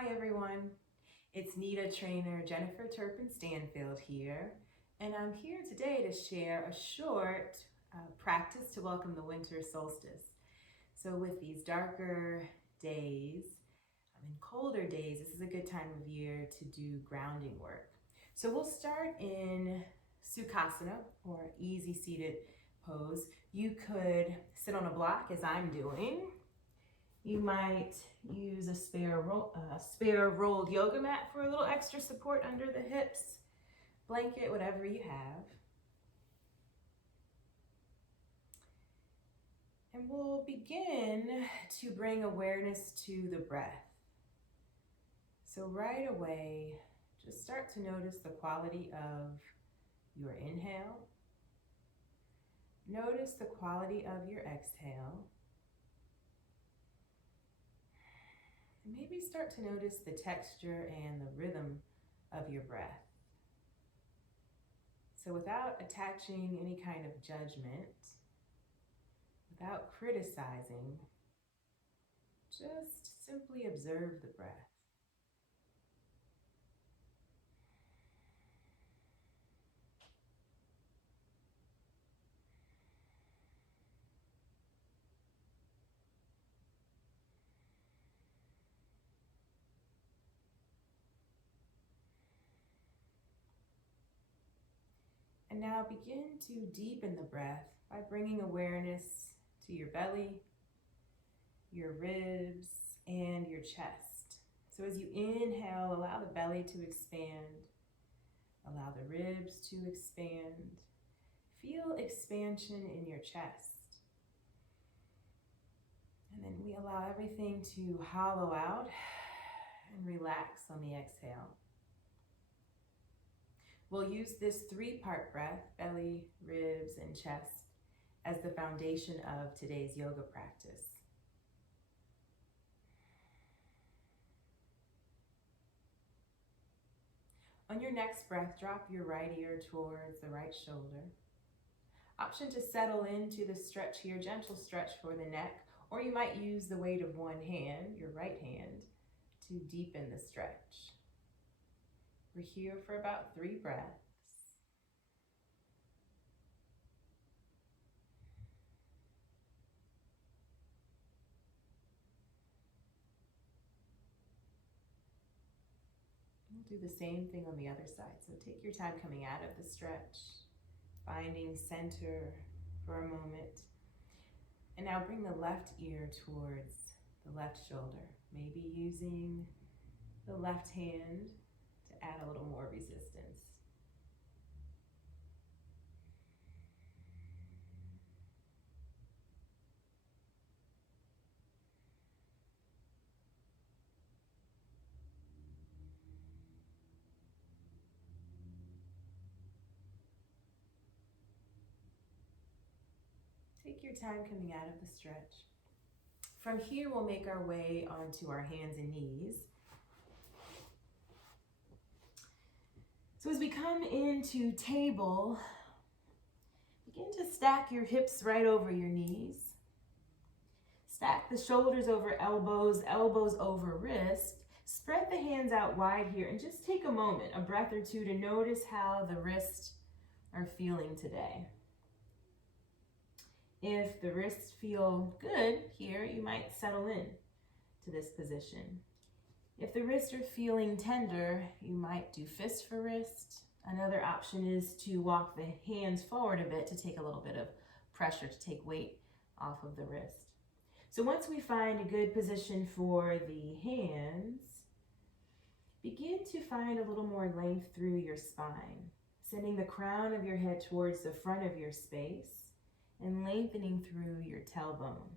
Hi everyone, it's NETA Trainer Turpin Stanfield here, and I'm here today to share a short practice to welcome the winter solstice. So with these darker days and colder days, this is a good time of year to do grounding work. So we'll start in Sukasana, or easy seated pose. You could sit on a block as I'm doing. You might use a spare rolled yoga mat for a little extra support under the hips, blanket, whatever you have. And we'll begin to bring awareness to the breath. So right away, just start to notice the quality of your inhale. Notice the quality of your exhale. And maybe start to notice the texture and the rhythm of your breath. So without attaching any kind of judgment, without criticizing, just simply observe the breath. And now begin to deepen the breath by bringing awareness to your belly, your ribs, and your chest. So as you inhale, allow the belly to expand, allow the ribs to expand. Feel expansion in your chest. And then we allow everything to hollow out and relax on the exhale. We'll use this three-part breath, belly, ribs, and chest, as the foundation of today's yoga practice. On your next breath, drop your right ear towards the right shoulder. Option to settle into the stretch here, gentle stretch for the neck, or you might use the weight of one hand, your right hand, to deepen the stretch. We're here for about 3 breaths. We'll do the same thing on the other side. So take your time coming out of the stretch, finding center for a moment. And now bring the left ear towards the left shoulder, maybe using the left hand to add a little more resistance. Take your time coming out of the stretch. From here, we'll make our way onto our hands and knees. So as we come into table, begin to stack your hips right over your knees. Stack the shoulders over elbows, elbows over wrist. Spread the hands out wide here and just take a moment, a breath or two, to notice how the wrists are feeling today. If the wrists feel good here, you might settle in to this position. If the wrists are feeling tender, you might do fist for wrist. Another option is to walk the hands forward a bit to take a little bit of pressure, to take weight off of the wrist. So once we find a good position for the hands, begin to find a little more length through your spine, sending the crown of your head towards the front of your space and lengthening through your tailbone.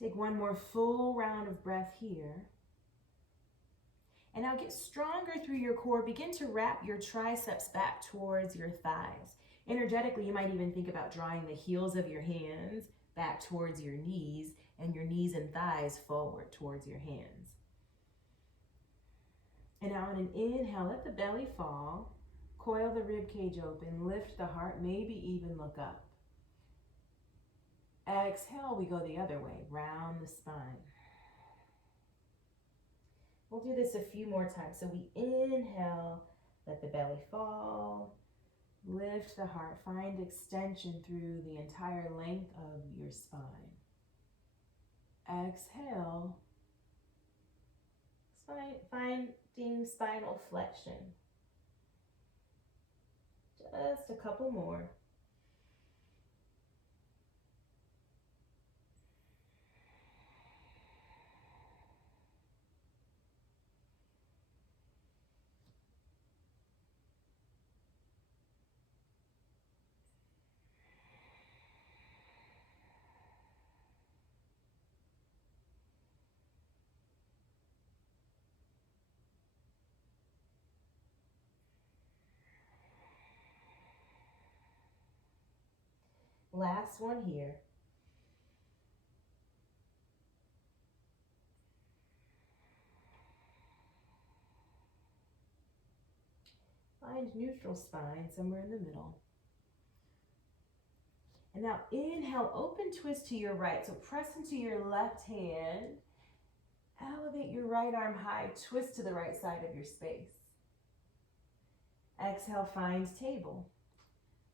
Take one more full round of breath here. And now get stronger through your core. Begin to wrap your triceps back towards your thighs. Energetically, you might even think about drawing the heels of your hands back towards your knees and your knees and thighs forward towards your hands. And now on an inhale, let the belly fall. Coil the rib cage open, lift the heart, maybe even look up. Exhale, we go the other way, round the spine. We'll do this a few more times. So we inhale, let the belly fall, lift the heart, find extension through the entire length of your spine. Exhale, finding spinal flexion. Just a couple more. Last one here. Find neutral spine somewhere in the middle. And now inhale, open twist to your right. So press into your left hand. Elevate your right arm high. Twist to the right side of your space. Exhale, find table.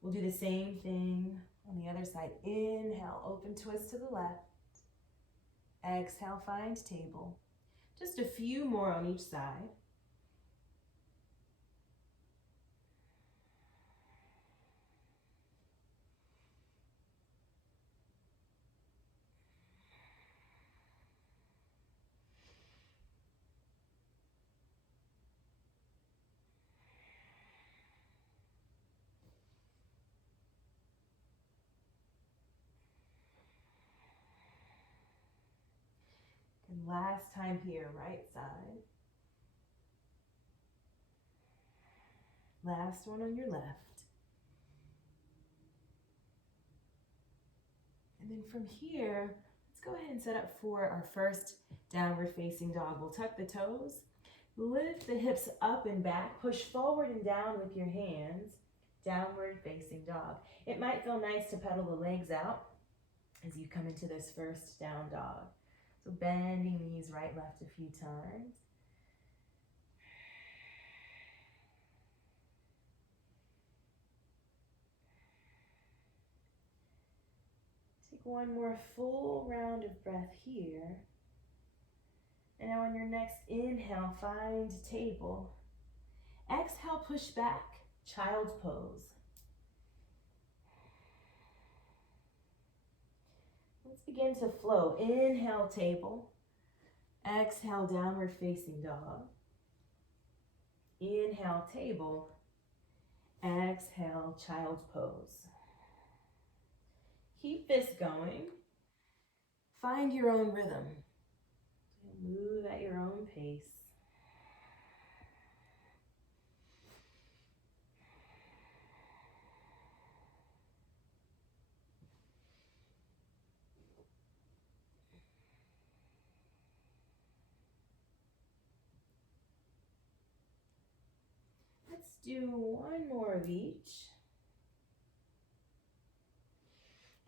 We'll do the same thing on the other side. Inhale, open twist to the left. Exhale, find table. Just a few more on each side. And last time here, right side. Last one on your left. And then from here, let's go ahead and set up for our first downward facing dog. We'll tuck the toes, lift the hips up and back, push forward and down with your hands, downward facing dog. It might feel nice to pedal the legs out as you come into this first down dog. So bending knees right, left a few times. Take one more full round of breath here. And now on your next inhale, find table. Exhale, push back, child's pose. Let's begin to flow. Inhale, table. Exhale, downward facing dog. Inhale, table. Exhale, child's pose. Keep this going. Find your own rhythm. Move at your own pace. Let's do one more of each.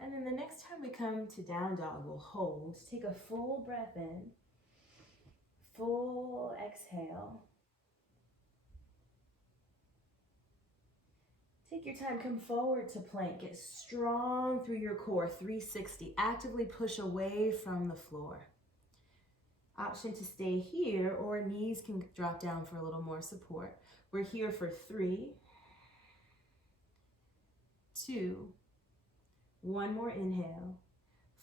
And then the next time we come to down dog, we'll hold. Take a full breath in, full exhale. Take your time, come forward to plank. Get strong through your core, 360. Actively push away from the floor. Option to stay here, or knees can drop down for a little more support. We're here for 3, 2, one more inhale,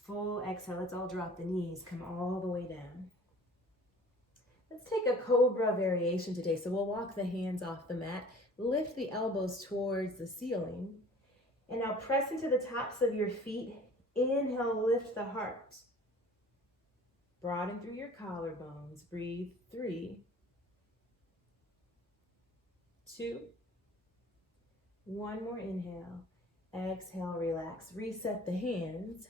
full exhale. Let's all drop the knees, come all the way down. Let's take a Cobra Variation today. So we'll walk the hands off the mat, lift the elbows towards the ceiling, and now press into the tops of your feet. Inhale, lift the heart. Broaden through your collarbones. Breathe. 3, 2, one more inhale. Exhale, relax. Reset the hands.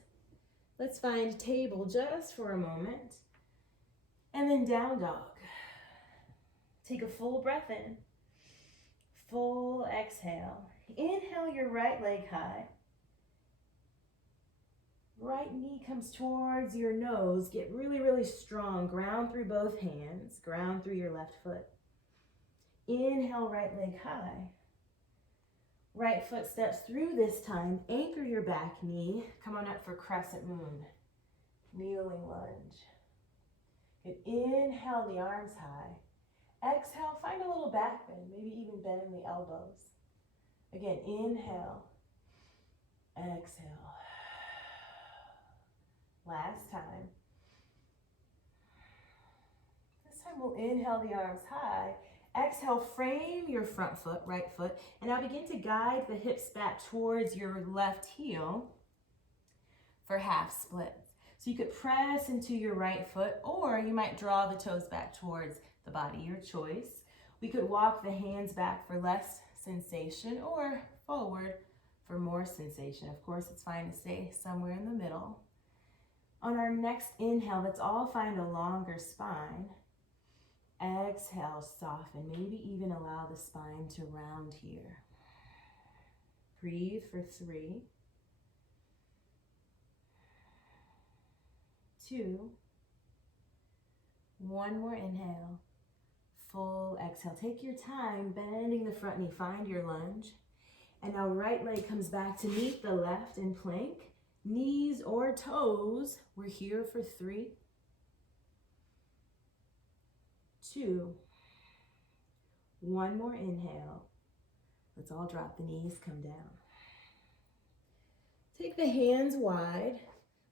Let's find table just for a moment. And then down dog. Take a full breath in. Full exhale. Inhale your right leg high. Right knee comes towards your nose. Get really, really strong. Ground through both hands. Ground through your left foot. Inhale, right leg high. Right foot steps through this time. Anchor your back knee. Come on up for crescent moon. Kneeling lunge. Good. Inhale, the arms high. Exhale, find a little back bend. Maybe even bend the elbows. Again, inhale. Exhale. Last time. This time we'll inhale the arms high. Exhale, frame your front foot, right foot, and now begin to guide the hips back towards your left heel for half splits. So you could press into your right foot, or you might draw the toes back towards the body, your choice. We could walk the hands back for less sensation or forward for more sensation. Of course, it's fine to stay somewhere in the middle. On our next inhale, let's all find a longer spine. Exhale, soften. Maybe even allow the spine to round here. Breathe for 3, 2, 1 more inhale. Full exhale. Take your time bending the front knee. Find your lunge. And now right leg comes back to meet the left in plank. Knees or toes. We're here for 3, 2, 1 more inhale. Let's all drop the knees, come down. Take the hands wide.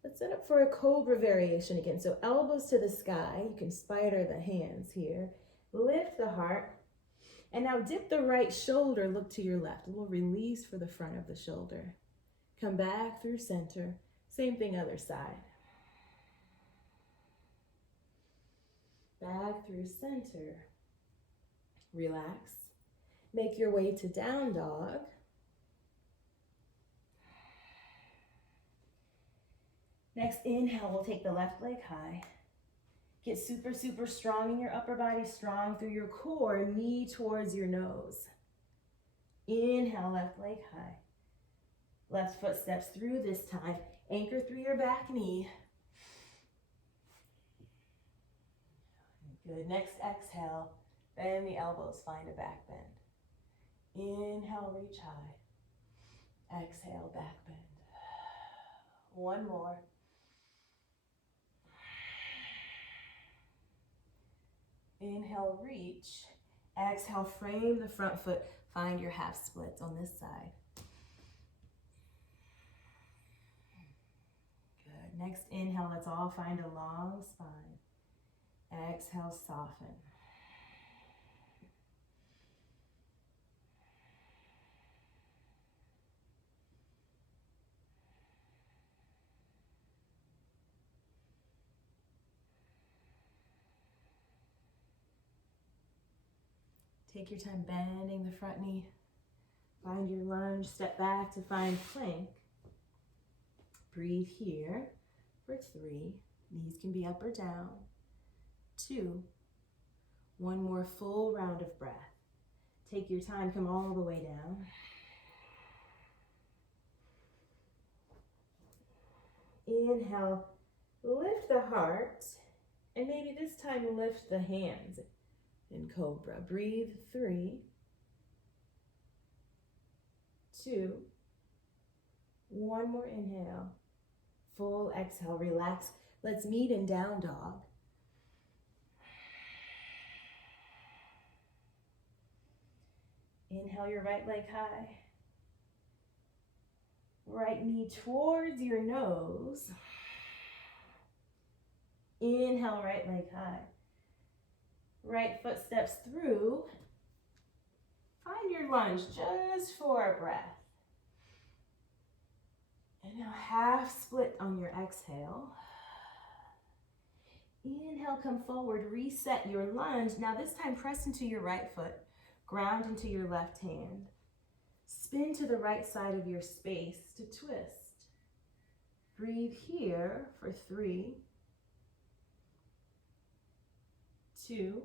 Let's set up for a Cobra Variation again. So elbows to the sky. You can spider the hands here. Lift the heart. And now dip the right shoulder, look to your left. A little release for the front of the shoulder. Come back through center. Same thing other side. Back through center. Relax. Make your way to down dog. Next inhale, we'll take the left leg high. Get super, super strong in your upper body, strong through your core, knee towards your nose. Inhale, left leg high. Left foot steps through this time. Anchor through your back knee. Good. Next exhale, bend the elbows, find a back bend. Inhale, reach high. Exhale, back bend. One more. Inhale, reach. Exhale, frame the front foot. Find your half splits on this side. Good. Next inhale, let's all find a long spine. Exhale, soften. Take your time bending the front knee. Find your lunge, step back to find plank. Breathe here for 3. Knees can be up or down. 2. One more full round of breath. Take your time, come all the way down. Inhale, lift the heart, and maybe this time lift the hands. In Cobra, breathe 3, 2, 1 more inhale, full exhale, relax. Let's meet in down dog. Inhale your right leg high, right knee towards your nose. Inhale, right leg high. Right foot steps through. Find your lunge just for a breath. And now half split on your exhale. Inhale, come forward, reset your lunge. Now this time press into your right foot, ground into your left hand. Spin to the right side of your space to twist. Breathe here for 3, 2,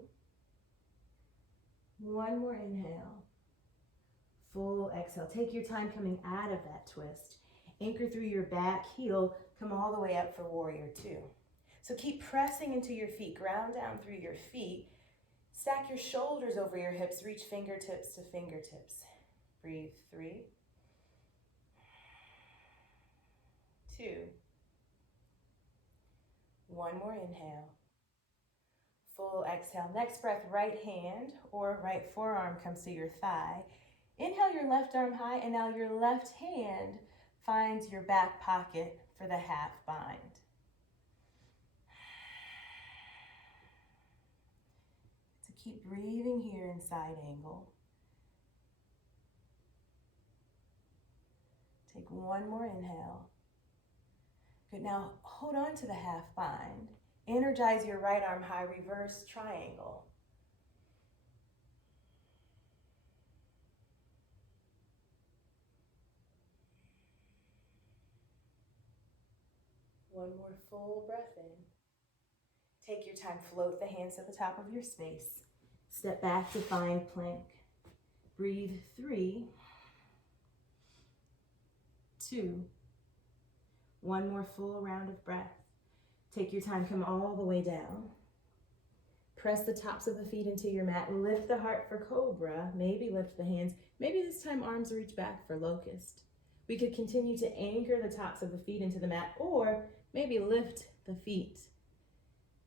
1 more inhale. Full exhale. Take your time coming out of that twist. Anchor through your back heel, come all the way up for warrior two. So keep pressing into your feet, ground down through your feet. Stack your shoulders over your hips, reach fingertips to fingertips. Breathe, 3, 2, 1 more inhale. Full exhale. Next breath, right hand or right forearm comes to your thigh. Inhale your left arm high, and now your left hand finds your back pocket for the half bind. So keep breathing here in side angle. Take one more inhale. Good, now hold on to the half bind. Energize your right arm high, reverse triangle. One more full breath in. Take your time, float the hands to the top of your space. Step back to find plank. Breathe, 3, 2, 1 more full round of breath. Take your time, come all the way down. Press the tops of the feet into your mat. Lift the heart for cobra. Maybe lift the hands. Maybe this time arms reach back for locust. We could continue to anchor the tops of the feet into the mat, or maybe lift the feet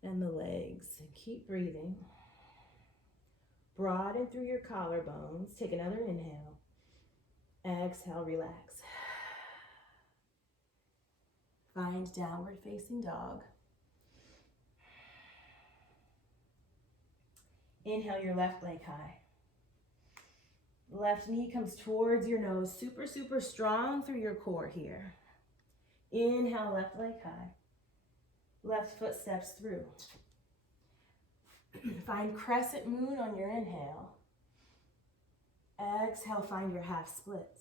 and the legs. And keep breathing. Broaden through your collarbones. Take another inhale. Exhale, relax. Find downward facing dog. Inhale your left leg high. Left knee comes towards your nose. Super, super strong through your core here. Inhale, left leg high. Left foot steps through. Find crescent moon on your inhale. Exhale, find your half splits.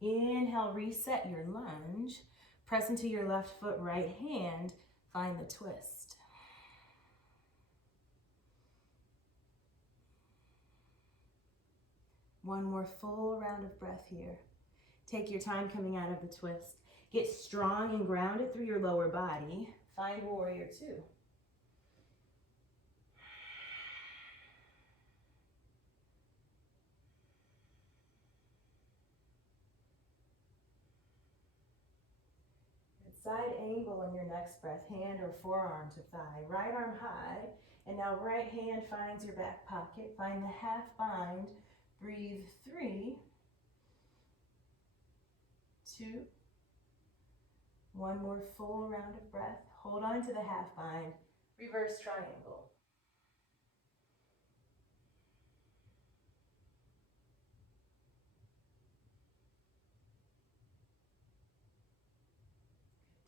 Inhale, reset your lunge. Press into your left foot, right hand. Find the twist. One more full round of breath here. Take your time coming out of the twist. Get strong and grounded through your lower body. Find warrior two. Side angle on your next breath, hand or forearm to thigh. Right arm high, and now right hand finds your back pocket. Find the half bind. Breathe, 3, 2, 1 more full round of breath. Hold on to the half bind. Reverse triangle.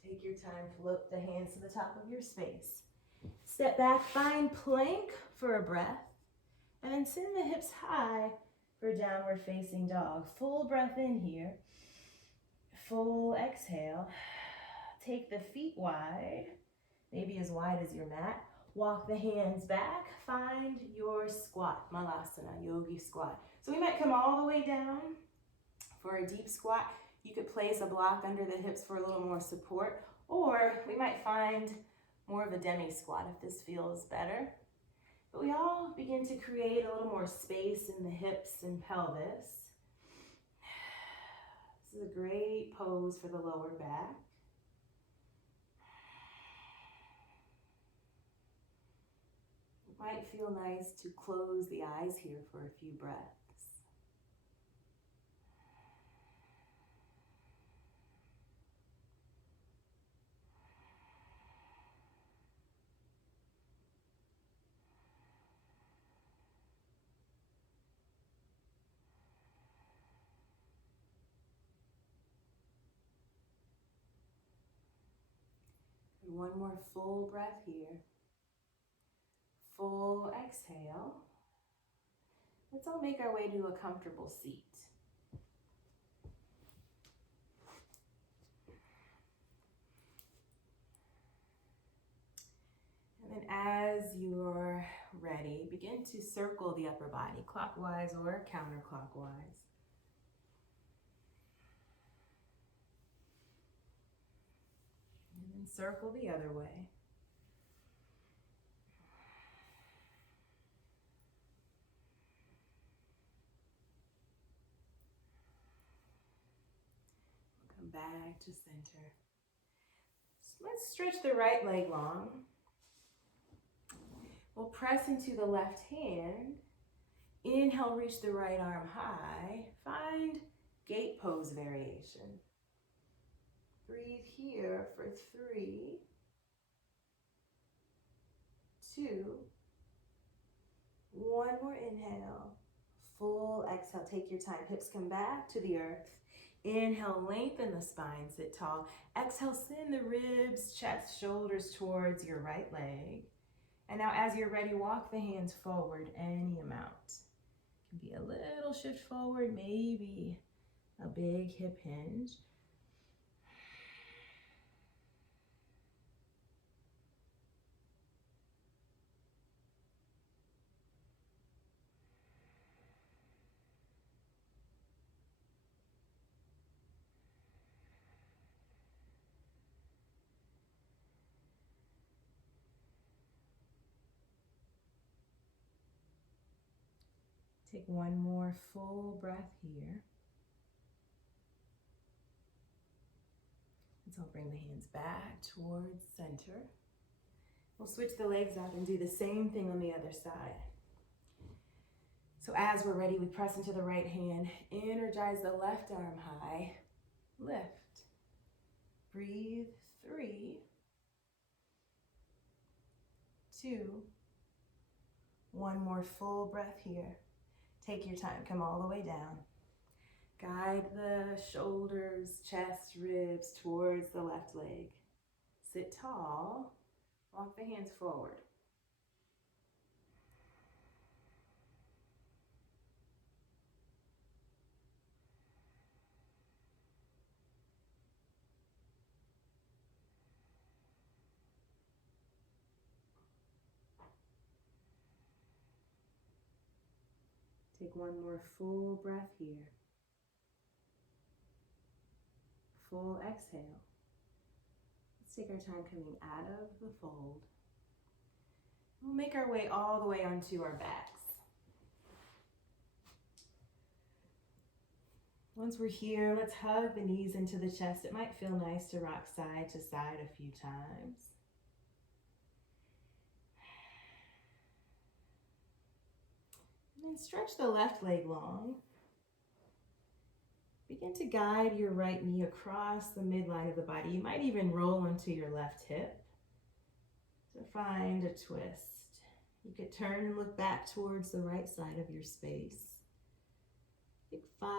Take your time, float the hands to the top of your space. Step back, find plank for a breath, and then send the hips high for downward facing dog. Full breath in here. Full exhale. Take the feet wide, maybe as wide as your mat. Walk the hands back. Find your squat, malasana, yogi squat. So we might come all the way down for a deep squat. You could place a block under the hips for a little more support, or we might find more of a demi squat if this feels better. But we all begin to create a little more space in the hips and pelvis. This is a great pose for the lower back. It might feel nice to close the eyes here for a few breaths. And one more full breath here. Full exhale. Let's all make our way to a comfortable seat. And then as you're ready, begin to circle the upper body, clockwise or counterclockwise. And circle the other way. Come back to center. So let's stretch the right leg long. We'll press into the left hand. Inhale, reach the right arm high. Find gate pose variation. Breathe here for 3, 2, 1 more inhale. Full exhale, take your time. Hips come back to the earth. Inhale, lengthen the spine, sit tall. Exhale, send the ribs, chest, shoulders towards your right leg. And now as you're ready, walk the hands forward any amount. It can be a little shift forward, maybe a big hip hinge. Take one more full breath here. And so I'll bring the hands back towards center. We'll switch the legs out and do the same thing on the other side. So as we're ready, we press into the right hand, energize the left arm high, lift. Breathe, 3, 2, 1 more full breath here. Take your time, come all the way down. Guide the shoulders, chest, ribs towards the left leg. Sit tall, walk the hands forward. Take one more full breath here. Full exhale. Let's take our time coming out of the fold. We'll make our way all the way onto our backs. Once we're here, let's hug the knees into the chest. It might feel nice to rock side to side a few times. And then stretch the left leg long. Begin to guide your right knee across the midline of the body. You might even roll into your left hip to find a twist. You could turn and look back towards the right side of your space. Take 5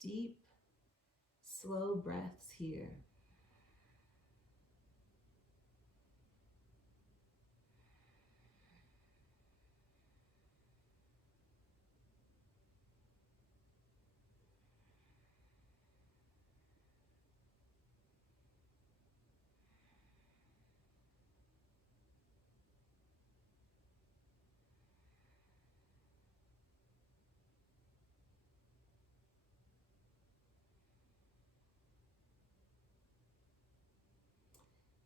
deep, slow breaths here.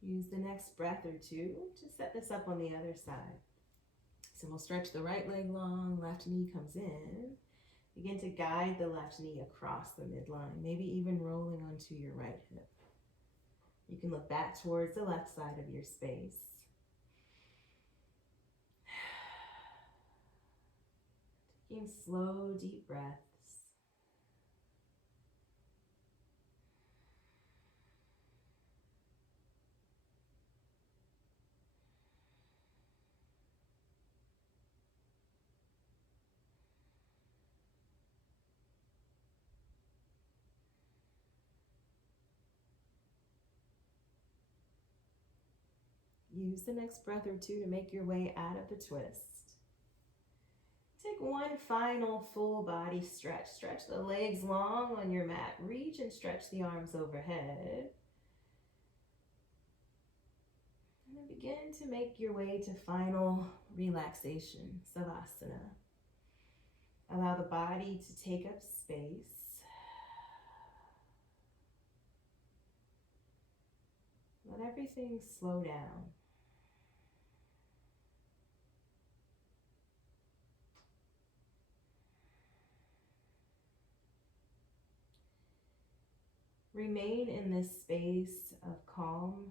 Use the next breath or two to set this up on the other side. So we'll stretch the right leg long, left knee comes in. Begin to guide the left knee across the midline, maybe even rolling onto your right hip. You can look back towards the left side of your space. Taking slow, deep breaths. Use the next breath or two to make your way out of the twist. Take one final full body stretch. Stretch the legs long on your mat. Reach and stretch the arms overhead. And then begin to make your way to final relaxation, Savasana. Allow the body to take up space. let everything slow down. Remain in this space of calm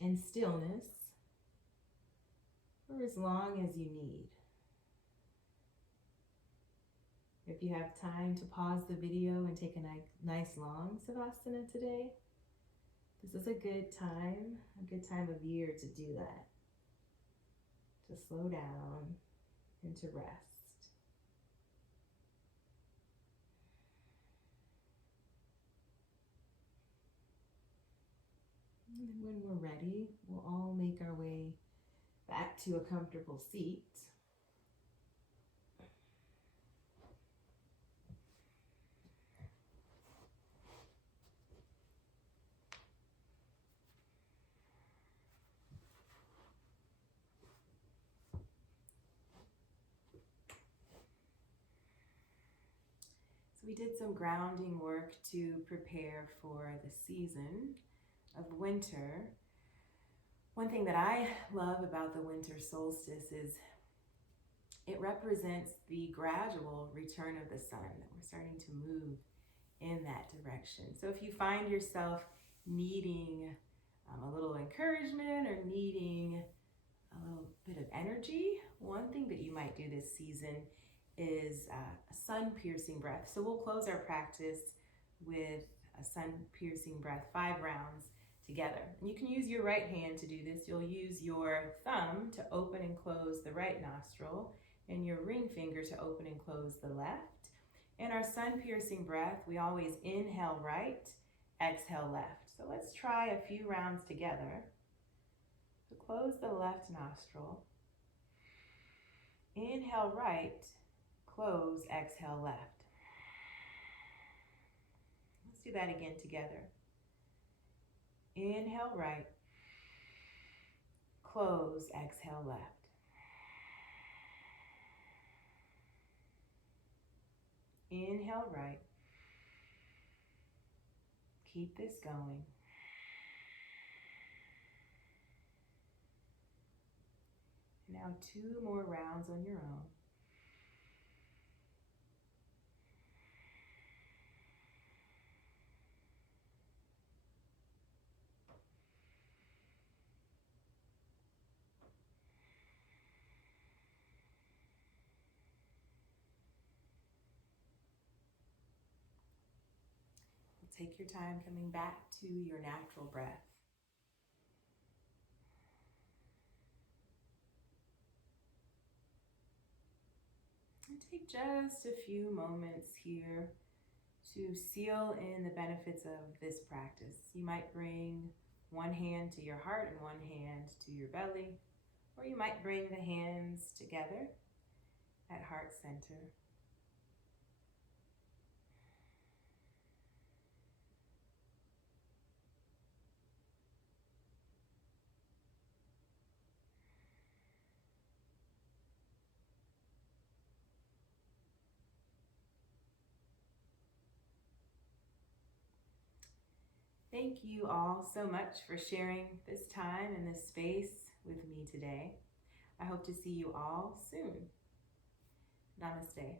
and stillness for as long as you need. If you have time to pause the video and take a nice long Savasana today, this is a good time of year to do that. To slow down and to rest. And then when we're ready, we'll all make our way back to a comfortable seat. So we did some grounding work to prepare for the season of winter. One thing that I love about the winter solstice is it represents the gradual return of the sun, that we're starting to move in that direction. So if you find yourself needing a little encouragement or needing a little bit of energy, one thing that you might do this season is a sun-piercing breath. So we'll close our practice with a sun-piercing breath, 5 rounds together. And you can use your right hand to do this. You'll use your thumb to open and close the right nostril and your ring finger to open and close the left. In our sun-piercing breath, we always inhale right, exhale left. So let's try a few rounds together. So close the left nostril, inhale right, close, exhale left. Let's do that again together. Inhale right, close, exhale left. Inhale right. Keep this going. Now 2 more rounds on your own. Take your time coming back to your natural breath. And take just a few moments here to seal in the benefits of this practice. You might bring one hand to your heart and one hand to your belly, or you might bring the hands together at heart center. Thank you all so much for sharing this time and this space with me today. I hope to see you all soon. Namaste.